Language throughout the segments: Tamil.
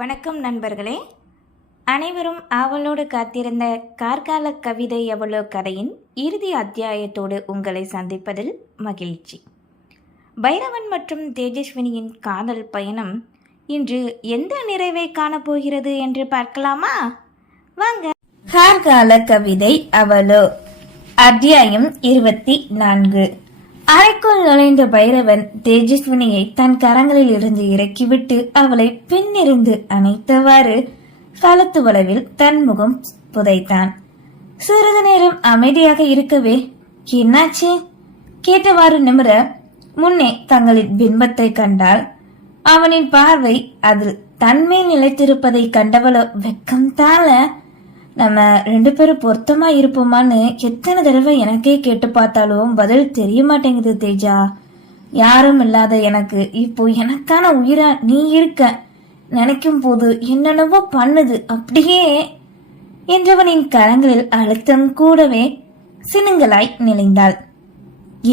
வணக்கம் நண்பர்களே. அனைவரும் ஆவலோடு காத்திருந்த கார்கால கவிதை எவ்வளோ கதையின் இறுதி அத்தியாயத்தோடு உங்களை சந்திப்பதில் மகிழ்ச்சி. பைரவன் மற்றும் தேஜஸ்வினியின் காதல் பயணம் இன்று எந்த நிறைவை காணப்போகிறது என்று பார்க்கலாமா? வாங்க. கார்கால கவிதை அவளோ அத்தியாயம் 24. அறைக்குள் நுழைந்த பைரவன் தேஜஸ்வினியை தன் கரங்களில் இருந்து இறக்கிவிட்டு அவளை பின்னிருந்து அணைத்தவாறு கழுத்து வளைவில் தன் முகம் புதைத்தான். சிறிது நேரம் அமைதியாக இருக்கவே, என்னாச்சு கேட்டவாறு நிமிர முன்னே தங்களின் பிம்பத்தை கண்டாள். அவனின் பார்வை அதில் தன்மேல் நிலைத்திருப்பதை கண்டவளோ வெக்கம் தாழ, நம்ம 2 பேரும் பொருத்தமா இருப்போமான்னு எத்தனை தடவை எனக்கே கேட்டு பார்த்தாலும் பதில் தெரிய மாட்டேங்குது தேஜா. யாரும் இல்லாத எனக்கு இப்போ எனக்கான உயிரா நீ இருக்க நினைக்கும் போது என்னென்னவோ பண்ணுது அப்படியே என்றவனின் கரங்களில் அழுத்தம் கூடவே சினுங்களாய் நிலைந்தாள்.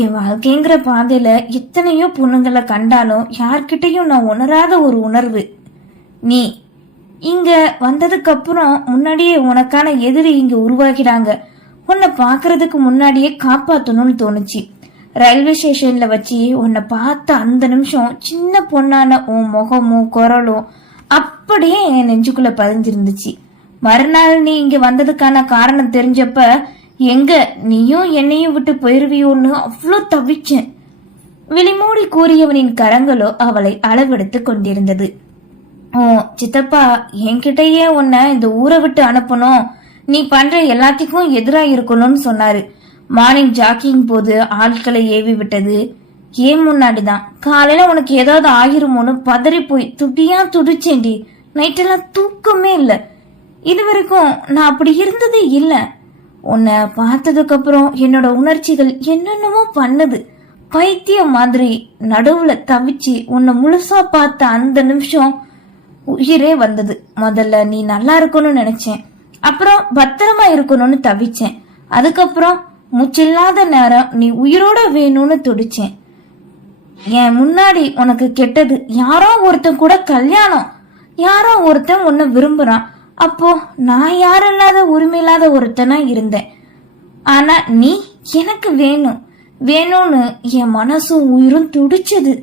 என் வாழ்க்கைங்கிற பாதையில எத்தனையோ பொண்ணுங்களை கண்டாலும் யார்கிட்டையும் நான் உணராத ஒரு உணர்வு. நீ இங்க வந்ததுக்கு அப்புறம் முன்னாடியே உனக்கான எதிரி இங்க உருவாகிறாங்க. உன்னை பாக்குறதுக்கு முன்னாடியே காப்பாத்தணும்னு தோணுச்சு. ரயில்வே ஸ்டேஷன்ல வச்சு உன்னை பார்த்த அந்த நிமிஷம் சின்ன பொண்ணான உன் முகமும் குரலும் அப்படியே என் நெஞ்சுக்குள்ள பதிஞ்சிருந்துச்சு. மறுநாள் நீ இங்க வந்ததுக்கான காரணம் தெரிஞ்சப்ப எங்க நீயும் என்னையும் விட்டு போயிருவியோன்னு அவ்வளோ தவிச்சேன். விழிமூடி கூறியவனின் கரங்களோ அவளை அளவெடுத்து கொண்டிருந்தது. ஓ சித்தப்பா என்கிட்டயே உன்னை இந்த ஊரை விட்டு அனுப்பணும், நீ பண்ற எல்லாத்துக்கும் எதிரா இருக்கணும்னு சொன்னாரு. மார்னிங் ஜாக்கிங் போது ஆட்களை ஏவி விட்டது ஏன் முன்னாடிதான். காலையில உனக்கு ஏதாவது ஆகிருமோன்னு பதறி போய் துடியா துடிச்சேண்டி. நைட்டெல்லாம் தூக்கமே இல்ல. இது வரைக்கும் நான் அப்படி இருந்ததே இல்ல. உன்னை பார்த்ததுக்கு அப்புறம் என்னோட உணர்ச்சிகள் என்னென்னமோ பண்ணுது. பைத்தியம் மாதிரி நடுவுல தவிச்சு உன்னை முழுசா பார்த்த அந்த நிமிஷம் உயிரே வந்தது. முதல்ல நீ நல்லா இருக்கணும்னு நினைச்சேன், அப்புறம் பத்திரமா இருக்கணும்னு தவிச்சேன், அதுக்கப்புறம் மூச்சில்லாத நேரம் நீ உயிரோட வேணும்னு துடிச்சேன். என் முன்னாடி உனக்கு கெட்டது யாரோ ஒருத்தன் கூட கல்யாணம், யாரோ ஒருத்தன் உன்னை விரும்புறான். அப்போ நான் யாரும் இல்லாத உரிமை இல்லாத ஒருத்தனா இருந்தேன். ஆனா நீ எனக்கு வேணும் வேணும்னு என் மனசும் உயிரும் துடிச்சது.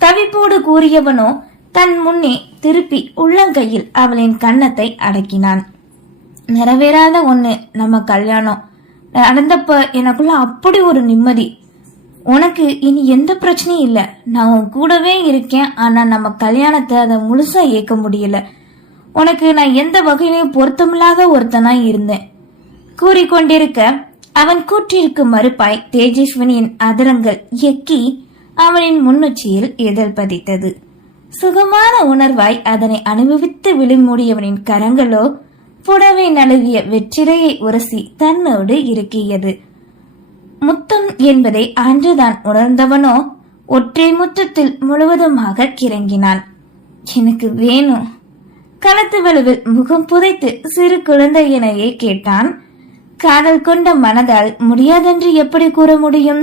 தவிப்போடு கூறியவனோ தன் முன்னே திருப்பி உள்ளங்கையில் அவளின் கன்னத்தை அடக்கினான். நிறைவேறாத ஒண்ணு நம்ம கல்யாணம் நடந்தப்ப எனக்குள்ள அப்படி ஒரு நிம்மதி. உனக்கு இனி எந்த பிரச்சனையும் இல்ல, நான் உன் கூடவே இருக்கேன். ஆனா நம்ம கல்யாணத்தை அதை முழுசா ஏற்க முடியல. உனக்கு நான் எந்த வகையிலையும் பொருத்தமில்லாத ஒருத்தனா இருந்தேன். கூறிக்கொண்டிருக்க அவன் கூற்றிற்கு மறுப்பாய் தேஜஸ்வினியின் அதரங்கள் எக்கி அவனின் முன்னுச்சியில் இதழ் பதித்தது. சுகமான உணர்வாய் அதனை அனுபவித்து விழிமூடியவனின் கரங்களோ புடவை நழுவிய வெற்றிலையை உரசி தன்னோடு இருக்கியது. முத்தம் என்பதை அன்றுதான் உணர்ந்தவனோ ஒற்றை முத்தத்தில் முழுவதுமாக கிறங்கினான். எனக்கு வேணும். கழுத்து வலுவில் முகம் புதைத்து சிறு குழந்தை எனவே கேட்டான். காதல் கொண்ட மனதால் முடியாதென்று எப்படி கூற முடியும்?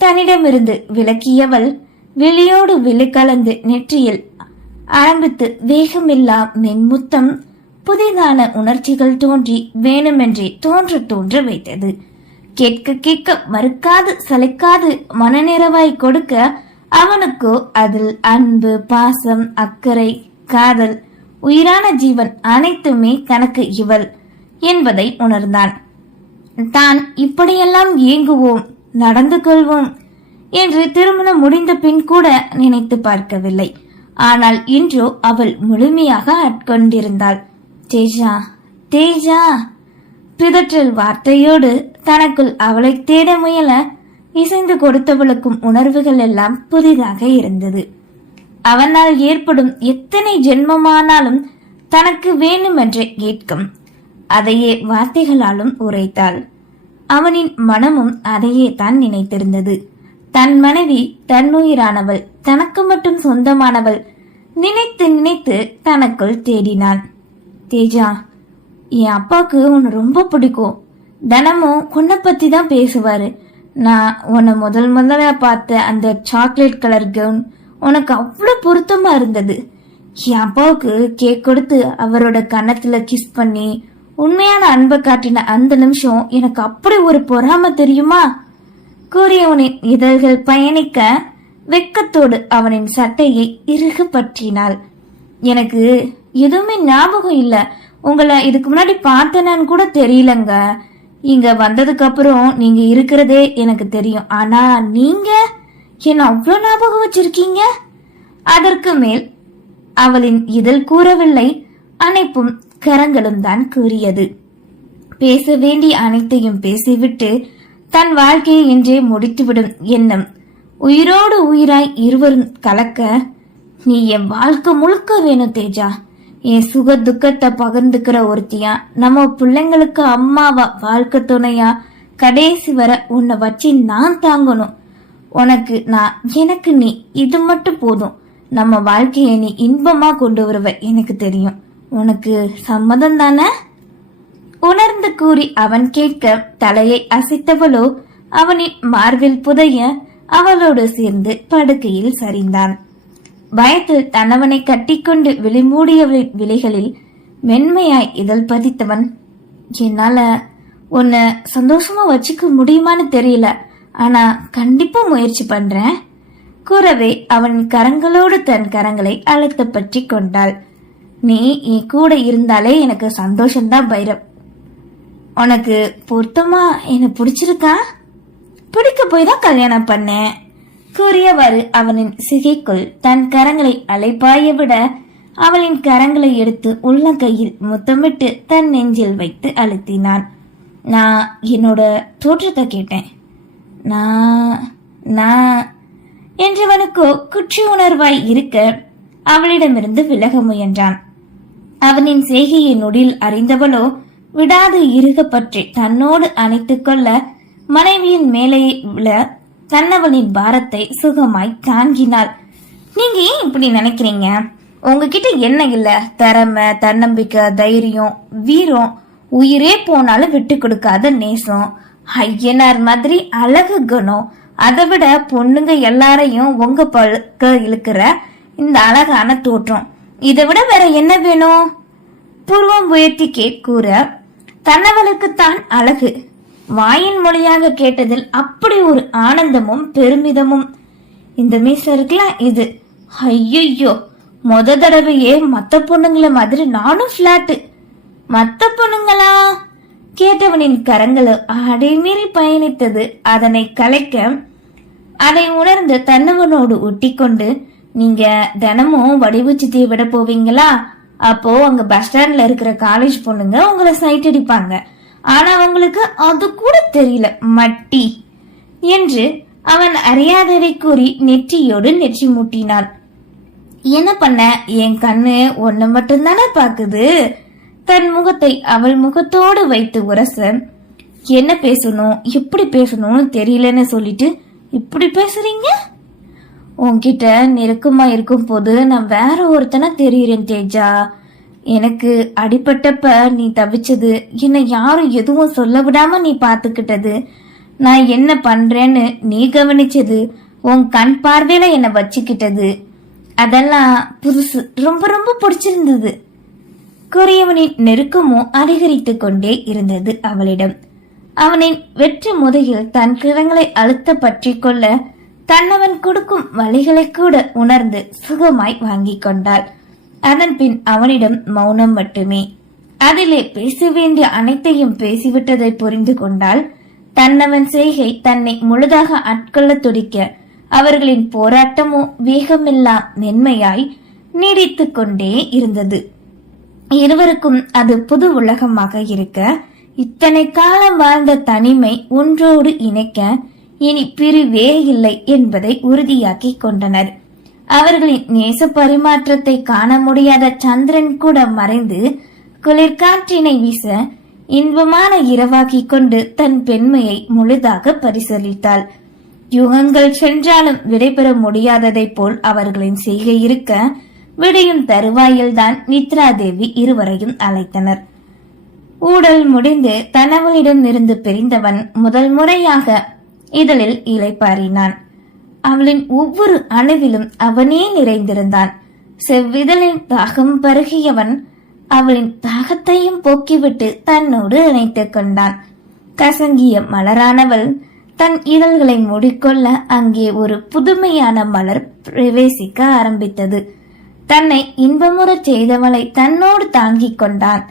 தன்னிடமிருந்து விலக்கியவள் விழியோடு விழி கலந்து நெற்றியில் ஆரம்பித்து வேகமில்லா மென்முத்தம் புதிதான உணர்ச்சிகள் தோன்றி வேணுமென்றே தோன்ற வைத்தது. கேட்க கேட்க மறுக்காது சளைக்காது மனநிறைவாய் கொடுக்க அவனுக்கோ அதில் அன்பு, பாசம், அக்கறை, காதல், உயிரான ஜீவன் அனைத்துமே தனக்கு இவள் என்பதை உணர்ந்தான். தான் இப்படியெல்லாம் ஏங்குவோம், நடந்து கொள்வோம் என்று திருமணம் முடிந்த பின் கூட நினைத்து பார்க்கவில்லை. ஆனால் இன்றோ அவள் முழுமையாக ஆட்கொண்டிருந்தாள். தேஜா தேஜா பிதற்றல் வார்த்தையோடு தனக்குள் அவளை தேட முயல இசைந்து கொடுத்தவளுக்கும் உணர்வுகள் எல்லாம் புதிதாக இருந்தது. அவனால் ஏற்படும் எத்தனை ஜென்மமானாலும் தனக்கு வேண்டுமென்ற ஏட்கம் அதையே வார்த்தைகளாலும் உரைத்தாள். அவனின் மனமும் அதையே தான் நினைத்திருந்தது. தன் மனைவி தன்னுயிரானவள், தனக்கு மட்டும் சொந்தமானவள் நினைத்து நினைத்து தனக்குள் தேடினான். தேஜா, என் அப்பாவுக்கு உன்னை ரொம்ப பிடிக்கும். தினமும் உன்னை பத்தி தான் பேசுவாரு. நான் உன்னை முதல்ல பார்த்த அந்த சாக்லேட் கலர் கவுன் உனக்கு அவ்வளவு பொருத்தமா இருந்தது. என் அப்பாவுக்கு கேக் கொடுத்து அவரோட கன்னத்துல கிஸ் பண்ணி உண்மையான அன்பை காட்டின அந்த நிமிஷம் எனக்கு அப்படி ஒரு பொறாம தெரியுமா? கூறியவனின் இதழ்கள் பயணிக்க வெக்கத்தோடு அவனின் சட்டையை இறுக பற்றினாள். எனக்கு எதுவுமே ஞாபகம் இல்ல, உங்களை இதுக்கு முன்னாடி பார்த்தேன்னு கூட தெரியலங்க. இங்க வந்ததுக்கு அப்புறம் நீங்க இருக்கிறதே எனக்கு தெரியும். ஆனா நீங்க என்ன அவ்வளவு ஞாபகம் வச்சிருக்கீங்க? அதற்கு மேல் அவளின் இதழ் கூறவில்லை, அணைப்பும் கரங்களும் தான் கூறியது. பேச வேண்டிய அனைத்தையும் பேசிவிட்டு தன் வாழ்க்கையை என்றே முடித்துவிடும் எண்ணம் உயிரோடு உயிராய் இருவரும் கலக்க, நீ என் வாழ்க்கை முழுக்க வேணும் தேஜா. என் சுக துக்கத்தை பகிர்ந்துக்கிற ஒருத்தியா, நம்ம பிள்ளைங்களுக்கு அம்மாவா, வாழ்க்கை துணையா, கடைசி வர உன்னை வச்சு நான் தாங்கணும். உனக்கு நான், எனக்கு நீ, இது மட்டும் போதும். நம்ம வாழ்க்கையை நீ இன்பமா கொண்டு வருவ எனக்கு தெரியும். உனக்கு சம்மதம் தானே? உணர்ந்து கூறி அவன் கேட்க தலையை அசைத்தவளோ அவனின் மார்பில் புதைய அவளோடு சேர்ந்து படுக்கையில் சரிந்தான். பயத்தில் தன்னவனை கட்டிக்கொண்டு விழிமூடியவளின் விழிகளில் மென்மையாய் இதழ் பதித்தவன், என்னால உன்னை சந்தோஷமா வச்சுக்க முடியுமான்னு தெரியல, ஆனா கண்டிப்பா முயற்சி பண்றேன் கூறவே அவன் கரங்களோடு தன் கரங்களை அழுத்த பற்றி கொண்டாள். நீ என் கூட இருந்தாலே எனக்கு சந்தோஷம்தான் பைரவ். உனக்கு பொருத்தமா என்ன பிடிச்சிருக்கா? பிடிக்க போய் தான் கல்யாணம் பண்ணேன் கூறியவாறு அவனின் சிகைக்குள் தன் கரங்களை அலைப்பாய விட அவளின் கரங்களை எடுத்து உள்ளங்கையில் முத்தமிட்டு தன் நெஞ்சில் வைத்து அழுத்தினான். நான் என்னோட தோற்றத்தை கேட்டேன். நான் என்றவனுக்கோ குற்ற உணர்வாய் இருக்க அவளிடமிருந்து விலக முயன்றான். அவனின் செய்கையை நொடியில் அறிந்தவளோ விடாது இறுக பற்றி தன்னோடு அணைத்துக் கொள்ள மனைவியின் மேலே உள்ள தன்னவனின் பாரத்தை சுகமாய் தாங்கினாள். நீங்க ஏன் இப்படி நினைக்கிறீங்க? உங்ககிட்ட என்ன இல்ல? திறமை, தன்னம்பிக்கை, தைரியம், வீரம், உயிரே போனாலும் விட்டு கொடுக்காத நேசம், ஐயனார் மாதிரி அழகு குணம், அதை விட பொண்ணுங்க எல்லாரையும் உங்க பழுக்க இழுக்கிற இந்த அழகான தோற்றம், இதை விட வேற என்ன வேணும்? புருவம் உயர்த்தி கூற தன்னவளுக்குத்தான் அழகு வாயின் மொழியாக கேட்டதில் அப்படி ஒரு ஆனந்தமும் பெருமிதமும். இந்த மீச இருக்கலாம் இது, ஐயோ மொத தடவையே மத்த பொண்ணுங்கள மாதிரி நானும் பிளாட்டு. மத்த பொண்ணுங்களா கேட்டவனின் கரங்களோ அடைமீறி பயணித்தது. அதனை கலைக்க அதை உணர்ந்து தன்னவனோடு ஒட்டி கொண்டு, நீங்க தினமும் வடிவு சித்தியை விட போவீங்களா? அப்போ அங்க பஸ் ஸ்டாண்ட்ல இருக்கிற காலேஜ் பொண்ணுங்க உங்களை சைட் அடிப்பாங்க. ஆனா உங்களுக்கு அது கூட தெரியல மட்டி என்று அவன் அறியாததை கூறி நெற்றியோடு நெற்றி மூட்டினான். என்ன பண்ண, என் கண்ணு ஒன்னு மட்டும்தானே பாக்குது. தன் முகத்தை அவள் முகத்தோடு வைத்து உரச, என்ன பேசணும் எப்படி பேசணும்னு தெரியலன்னு சொல்லிட்டு இப்படி பேசுறீங்க? உன்கிட்ட நெருக்கமா இருக்கும் போது நான் வேற ஒருத்தனை தெரியுறேன் தேஜா. எனக்கு அடிபட்டப்ப நீ தவிச்சது, என்னை யாரும் எதுவும் சொல்ல விடாம நீ பாத்துக்கிட்டது, நான் என்ன பண்றேன்னு நீ கவனிச்சது, உன் கண் பார்வையில என்னை வச்சுக்கிட்டது, அதெல்லாம் புதுசு, ரொம்ப ரொம்ப பிடிச்சிருந்தது. கொரியவனின் நெருக்கமும் அதிகரித்து கொண்டே இருந்தது அவளிடம். அவனின் வெற்றி முதுகில் தன் கிரங்களை அழுத்த பற்றி கொள்ள தன்னவன் கொடுக்கும் வழிகளை கூட உணர்ந்து சுகமாய் வாங்கி கொண்டாள். அதன் பின் அவனிடம் மௌனம் மட்டுமே. அதிலே பேச வேண்டிய அனைத்தையும் பேசிவிட்டதை புரிந்து கொண்டாள். தன்னவன் செய்கை தன்னை முழுதாக ஆட்கொள்ள துடிக்க அவர்களின் போராட்டமோ வேகமில்லா மென்மையாய் நீடித்து கொண்டே இருந்தது. இருவருக்கும் அது புது உலகமாக இருக்க, இத்தனை காலம் வாழ்ந்த தனிமை ஒன்றோடு இணைக்க இனி பிரிவே இல்லை என்பதை உறுதியாக்கி கொண்டனர். அவர்களின் நேச பரிமாற்றத்தை காண முடியாத சந்திரன் கூட மறைந்து குளிர்காற்றினை வீச இன்பமான இரவாக்கி கொண்டு தன் பெண்மையை முழுதாக பரிசளித்தாள். யுகங்கள் சென்றாலும் விடைபெற முடியாததை போல் அவர்களின் செய்கை இருக்க, விடையும் தருவாயில்தான் நித்ரா தேவி இருவரையும் அழைத்தனர். ஊடல் முடிந்து தனவளிடம் இருந்து பிரிந்தவன் முதல் முறையாக இதழில் இலைப்பாரினான். அவளின் ஒவ்வொரு அணுவிலும் அவனே நிறைந்திருந்தான். செவ்விதழின் தாகம் பருகியவன் அவளின் தாகத்தையும் போக்கிவிட்டு தன்னோடு இணைத்துக் கொண்டான். கசங்கிய மலரானவள் தன் இதழ்களை மூடிக்கொள்ள அங்கே ஒரு புதுமையான மலர் பிரவேசிக்க ஆரம்பித்தது. தன்னை இன்பமுறச் செய்தவளை தன்னோடு தாங்கிக் கொண்டான்.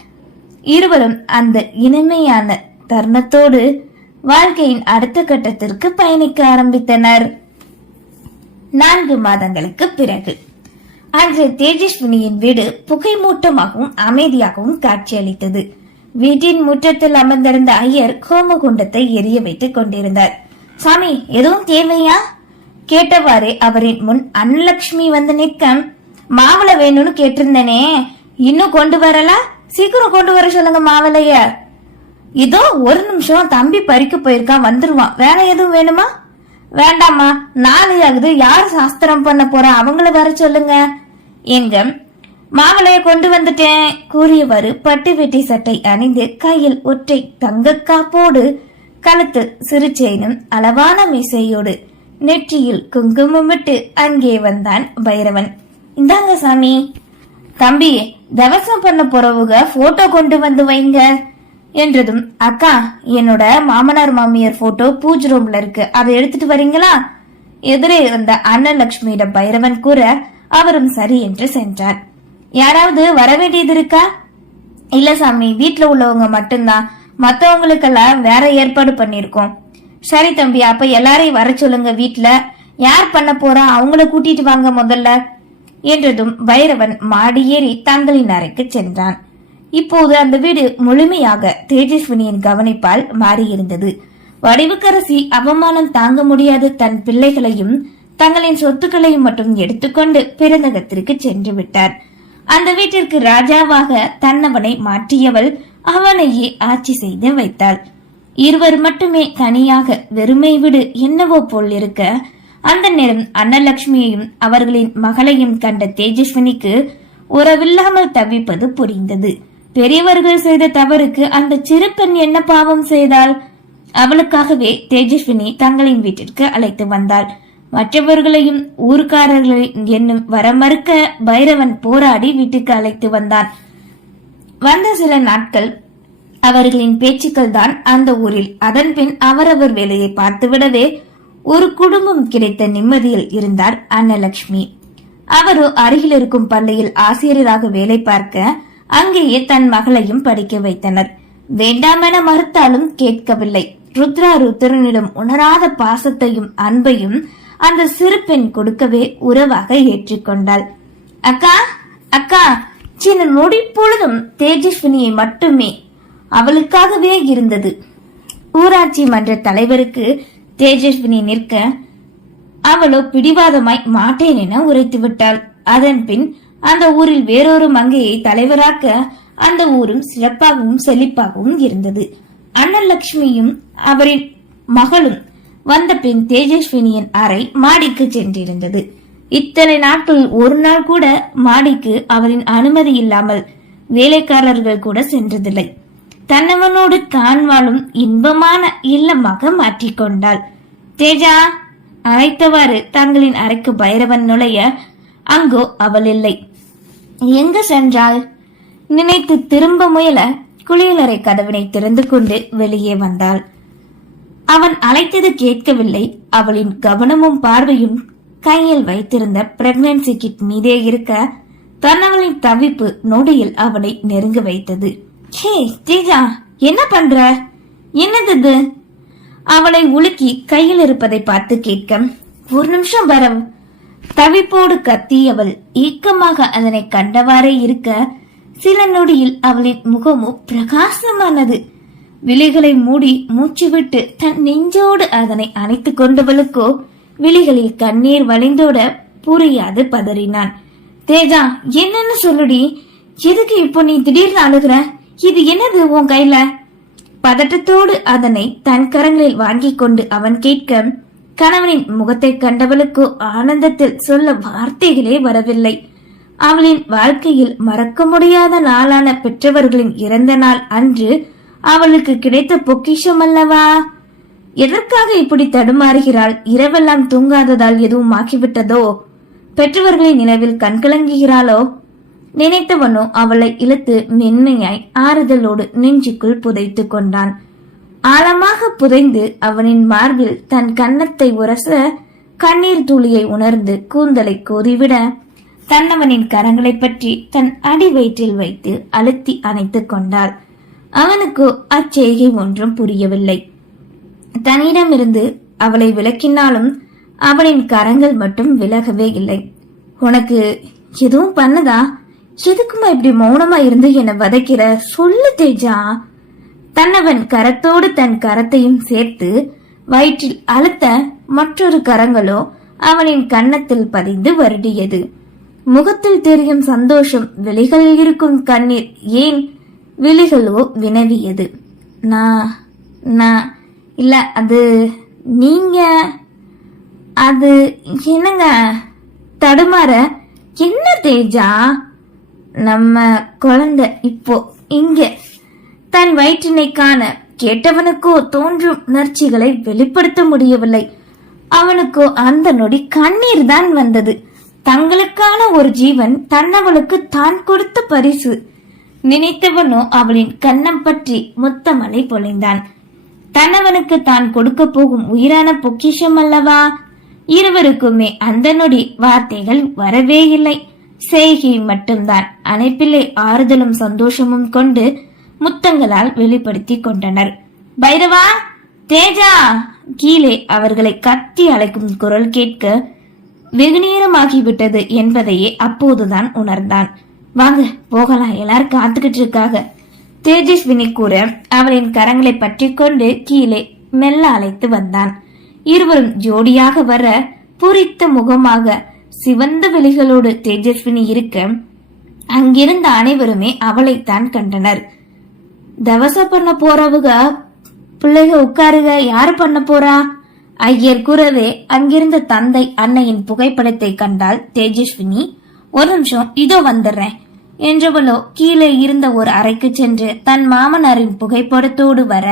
இருவரும் அந்த இனிமையான தருணத்தோடு வாழ்க்கையின் அடுத்த கட்டத்திற்கு பயணிக்க ஆரம்பித்தனர். 4 மாதங்களுக்கு பிறகு அன்று தேஜஸ்வினியின் வீடு புகைமூட்டமாகவும் அமைதியாகவும் காட்சியளித்தது. வீட்டின் முற்றத்தில் அமர்ந்திருந்த ஐயர் ஹோமகுண்டத்தை எரிய வைத்துக் கொண்டிருந்தார். சாமி, எதுவும் தேவையா கேட்டவாறே அவரின் முன் அன்னலட்சுமி வந்து நிற்க, மாவளை வேணும்னு கேட்டிருந்தனே, இன்னும் கொண்டு வரல, சீக்கிரம் கொண்டு வர சொல்லுங்க மாவளைய. இதோ ஒரு நிமிஷம், தம்பி பறிக்க போயிருக்கான், வந்துருவான். வேற எதுவும் வேணுமா? வேண்டாமா, 4 ஆகுது, யாரு சாஸ்திரம் பண்ண போறா, அவங்கள வர சொல்லுங்க எங்க. மாவளைய கொண்டு வந்துட்டேன் கூறியவாறு பட்டு வெட்டி சட்டை அணிந்து கையில் ஒற்றை தங்க காப்போடு கழுத்தில் சிறு செயினும் அளவான மீசையோடு நெற்றியில் குங்குமமிட்டு அங்கே வந்தான் பைரவன். இந்தாங்க சாமி. தம்பி, தவசம் பண்ண போறவங்க போட்டோ கொண்டு வந்து வைங்க என்றதும், அக்கா, என்னோட மாமனார் மாமியார் போட்டோ பூஜ் ரூம்ல இருக்கு, அதை எடுத்துட்டு வரீங்களா? எதிரே இருந்த அன்னலட்சுமியிடம் பைரவன் கூற அவரும் சரி என்று சென்றார். யாராவது வர வேண்டியது இருக்கா? இல்ல சாமி, வீட்டுல உள்ளவங்க மட்டும்தான், மத்தவங்களுக்கெல்லாம் வேற ஏற்பாடு பண்ணிருக்கோம். சரி தம்பி, அப்ப எல்லாரையும் வர சொல்லுங்க. வீட்டுல யார் பண்ண போறா அவங்கள கூட்டிட்டு வாங்க முதல்ல என்றதும் பைரவன் மாடி ஏறி தங்களின் அறைக்கு சென்றான். இப்போது அந்த வீடு முழுமையாக தேஜஸ்வினியின் கவனிப்பால் மாறியிருந்தது. வடிவுக்கரசி அவமானம் தாங்க முடியாது தன் பிள்ளைகளையும் தங்களின் சொத்துக்களையும் மட்டும் எடுத்துக்கொண்டு பெருநகத்திற்கு சென்று விட்டார். அந்த வீட்டிற்கு ராஜாவாக தன்னவனை மாற்றியவள் அவனையே ஆட்சி செய்து வைத்தாள். இருவர் மட்டுமே தனியாக வெறுமை வீடு என்னவோ போல் இருக்க, அந்த நேரம் அன்னலட்சுமியையும் அவர்களின் மகளையும் கண்ட தேஜஸ்வினிக்கு உறவில்லாமல் தவிப்பது புரிந்தது. பெரியவர்கள் செய்த தவறுக்கு அந்த சிறு பெண் என்ன பாவம் செய்தாள்? அவளுக்காகவே தேஜஸ்வினி தங்களின் வீட்டிற்கு அழைத்து வந்தாள். மற்றவர்களையும் ஊர்க்காரர்களை என்னும் வரமறுக்க பைரவன் போராடி வீட்டுக்கு அழைத்து வந்தான். வந்த சில நாட்கள் அவர்களின் பேச்சுக்கள் தான் அந்த ஊரில். அதன் பின் அவரவர் வேலையை பார்த்துவிடவே ஒரு குடும்பம் கிடைத்த நிம்மதியில் இருந்தார் அன்னலட்சுமி. அவரோ அருகில் இருக்கும் பள்ளியில் ஆசிரியராக வேலை பார்க்க அங்கேயே தன் மகளையும் படிக்க வைத்தனர். வேண்டாமென மறுத்தாலும் கேட்கவில்லை. ருத்ரனிடம் உணராத பாசத்தையும் அன்பையும் அந்த சிறு பெண் கொடுக்கவே உறவாக ஏற்றுக்கொண்டாள். அக்கா அக்கா, சின்ன நொடி பொழுதும் தேஜஸ்வினியை மட்டுமே அவளுக்காகவே இருந்தது. ஊராட்சி மன்ற தலைவருக்கு தேஜஸ்வினி நிற்க அவளோ பிடிவாதமாய் மாட்டேன் என உரைத்து விட்டாள். அதன் பின் அந்த ஊரில் வேறொரு மங்கையை தலைவராக்க அந்த ஊரும் சிறப்பாகவும் செழிப்பாகவும் இருந்தது. அன்னலட்சுமியும் அவரின் மகளும் வந்த பின் தேஜஸ்வினியின் அறை மாடிக்கு சென்றிருந்தது. இத்தனை நாட்கள் ஒரு நாள் கூட மாடிக்கு அவரின் அனுமதி இல்லாமல் வேலைக்காரர்கள் கூட சென்றதில்லை. தன்னவனோடு தான் வாழும் இன்பமான இல்லமாக மாற்றிக்கொண்டாள். தேஜா அழைத்தவாறு தங்களின் அறைக்கு பைரவன் நுழைய அங்கோ அவள் இல்லை. எங்க சென்றாள் நினைத்து திரும்ப முயல குளியலறை கதவினை திறந்து கொண்டு வெளியே வந்தாள். அவன் அழைத்தது கேட்கவில்லை. அவளின் கவனமும் பார்வையும் கையில் வைத்திருந்த பிரெக்னன்சி கிட் மீதே இருக்க தன்னவளின் தவிப்பு நொடியில் அவனை நெருங்க வைத்தது. ஹே தேஜா, என்ன பண்ற? என்னது? அவளை உலுக்கி கையில் இருப்பதை பார்த்து கேட்க, ஒரு நிமிஷம் வர தவிப்போடு கத்தியவள் ஏக்கமாக அதனை கண்டவாறே இருக்க சில நொடியில் அவளின் முகமோ பிரகாசமானது. விழிகளை மூடி மூச்சு விட்டு தன் நெஞ்சோடு அதனை அணைத்துக் கொண்டவளுக்கோ விழிகளில் கண்ணீர் வழிந்தோட புரியாது பதறினான். தேஜா, என்னன்னு சொல்லுடி, எதுக்கு இப்போ நீ திடீர்னு அழுகுற? இது என்னது உன் கையில? பதட்டத்தோடு அதனை தன் கரங்களில் வாங்கி கொண்டு அவன் கேட்க கணவனின் முகத்தை கண்டவளுக்கு ஆனந்தத்தில் சொல்ல வார்த்தைகளே வரவில்லை. அவளின் வாழ்க்கையில் மறக்க முடியாத நாளான பெற்றவர்களின் இறந்த நாள் அன்று அவளுக்கு கிடைத்த பொக்கிஷம் அல்லவா? எதற்காக இப்படி தடுமாறுகிறாள்? இரவெல்லாம் தூங்காததால் எதுவும் ஆக்கிவிட்டதோ? பெற்றவர்களின் நினைவில் கண்கலங்குகிறாளோ? நினைத்தவனோ அவளை இழுத்து மென்மையாய் ஆறுதலோடு நெஞ்சுக்குள் புதைத்து கொண்டான். ஆழமாக புதைந்து அவனின் மார்பில் தன் கன்னத்தை உரச கண்ணீர் துளியை உணர்ந்து கூந்தலை கோதிவிட தன்னவனின் கரங்களை பற்றி தன் அடி வயிற்றில் வைத்து அழுத்தி அணைத்துக் கொண்டாள். அவனுக்கு அச்செய்கை ஒன்றும் புரியவில்லை. தன்னிடமிருந்து அவளை விலக்கினாலும் அவளின் கரங்கள் மட்டும் விலகவே இல்லை. உனக்கு எதுவும் பண்ணதா? எதுக்குமா இப்படி மௌனமா இருந்து என்னை வதைக்கிற? சொல்லு தேஜா. தன்னவன் கரத்தோடு தன் கரத்தையும் சேர்த்து வயிற்றில் அழுத்த மற்றொரு கரங்களோ அவனின் கன்னத்தில் பதிந்து வருடியது. முகத்தில் தெரியும் சந்தோஷம், விழிகளில் இருக்கும் கண்ணீர் ஏன் விழிகளோ வினவியது. நான் இல்ல, அது நீங்க, அது என்னங்க? தடுமாற, என்ன தேஜா? நம்ம குழந்தை இப்போ இங்க. தன் வயிற்றினை காண கேட்டவனுக்கோ தோன்றும் உணர்ச்சிகளை வெளிப்படுத்த முடியவில்லை. அவனுக்கோ அந்த நொடி கண்ணீர் தான் வந்தது. தங்களுக்கான ஒரு ஜீவன் தன்னவளுக்கு தான் கொடுத்த பரிசு. நினைத்தவனோ அவளின் கன்னம் பற்றி முத்தமலை பொழிந்தான். தன்னவனுக்கு தான் கொடுக்க போகும் உயிரான பொக்கிஷம் அல்லவா? இருவருக்குமே அந்த நொடி வார்த்தைகள் வரவே இல்லை. செய்கை மட்டும்தான். அணைப்பிலே ஆறுதலும் சந்தோஷமும் கொண்டு முத்தங்களால் வெளிப்படுத்தி கொண்டனர். பைரவா, தேஜா! கீழே அவர்களை கத்தி அழைக்கும் குரல் கேட்க வெகு நேரமாகிவிட்டது என்பதையே அப்போதுதான் உணர்ந்தான். வாங்க போகலாம், எல்லாரும் காத்துக்கிட்டு இருக்காங்க. தேஜஸ்வினி கூற அவளின் கரங்களை பற்றி கொண்டு கீழே மெல்ல அழைத்து வந்தான். இருவரும் ஜோடியாக வர பூரித்த முகமாக சிவந்த விழிகளோடு தேஜஸ்வினி இருக்க அங்கிருந்த அனைவருமே அவளைத்தான் கண்டனர். தவச பண்ண போறவுக பிள்ளைக உட்காருக, யாரு பண்ண போறா? ஐயர் கூறவே அங்கிருந்த தந்தை அன்னையின் புகைப்படத்தை கண்டால் தேஜஸ்வினி, ஒரு நிமிஷம் இதோ வந்துடுறேன் என்றவளோ கீழே இருந்த ஒரு அறைக்கு சென்று தன் மாமனாரின் புகைப்படத்தோடு வர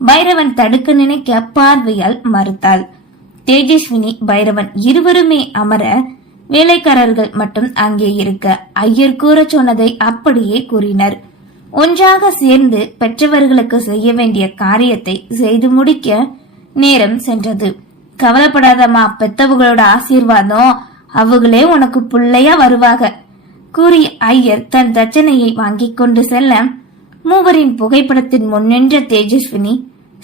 பைரவன் தடுக்க நினைக்க பார்வையால் மறுத்தாள். தேஜஸ்வினி பைரவன் இருவருமே அமர வேலைக்காரர்கள் மட்டும் அங்கே இருக்க ஐயர் கூற சொன்னதை அப்படியே கூறினர். ஒன்றாக சேர்ந்து பெற்றவர்களுக்கு செய்ய வேண்டிய காரியத்தை செய்து முடிக்க நேரம் சென்றது. கவலைப்படாதம்மா, பெத்தவங்களோட ஆசீர்வாதம் அவங்களே உனக்கு பிள்ளையா வருவாங்க கூறிய ஐயர் தன் தட்சணையை வாங்கி கொண்டு செல்ல மூவரின் புகைப்படத்தின் முன்னின்ற தேஜஸ்வினி,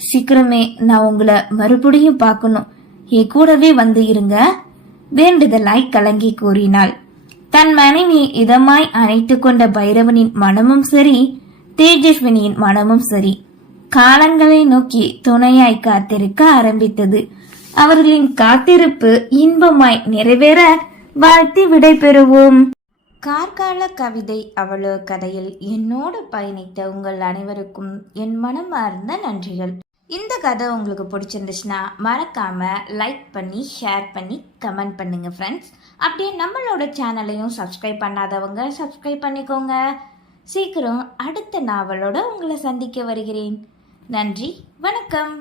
சீக்கிரமே நான் உங்களை மறுபடியும் பார்க்கணும், என் கூடவே வந்து இருங்க வேண்டுதலாய் கலங்கி கூறினாள். தன் மனைவியை இதமாய் அணைத்து கொண்ட பைரவனின் மனமும் சரி, தேஜஸ்வினியின் மனமும் சரி காலங்களை நோக்கி துணையாய் காத்திருக்க ஆரம்பித்தது. அவர்களின் காத்திருப்பு இன்பமாய் நிறைவேற வாழ்த்தி விடை பெறுவோம். கார்கால கவிதை அவளோ கதையில் என்னோடு பயணித்த உங்கள் அனைவருக்கும் என் மனமார்ந்த நன்றிகள். இந்த கதை உங்களுக்கு பிடிச்சிருந்துச்சுன்னா மறக்காம லைக் பண்ணி ஷேர் பண்ணி கமெண்ட் பண்ணுங்க ஃப்ரெண்ட்ஸ். அப்படியே நம்மளோட சேனலையும் சப்ஸ்கிரைப் பண்ணாதவங்க சப்ஸ்கிரைப் பண்ணிக்கோங்க. சீக்கிரம் அடுத்த நாவலோட உங்களை சந்திக்க வருகிறேன். நன்றி, வணக்கம்.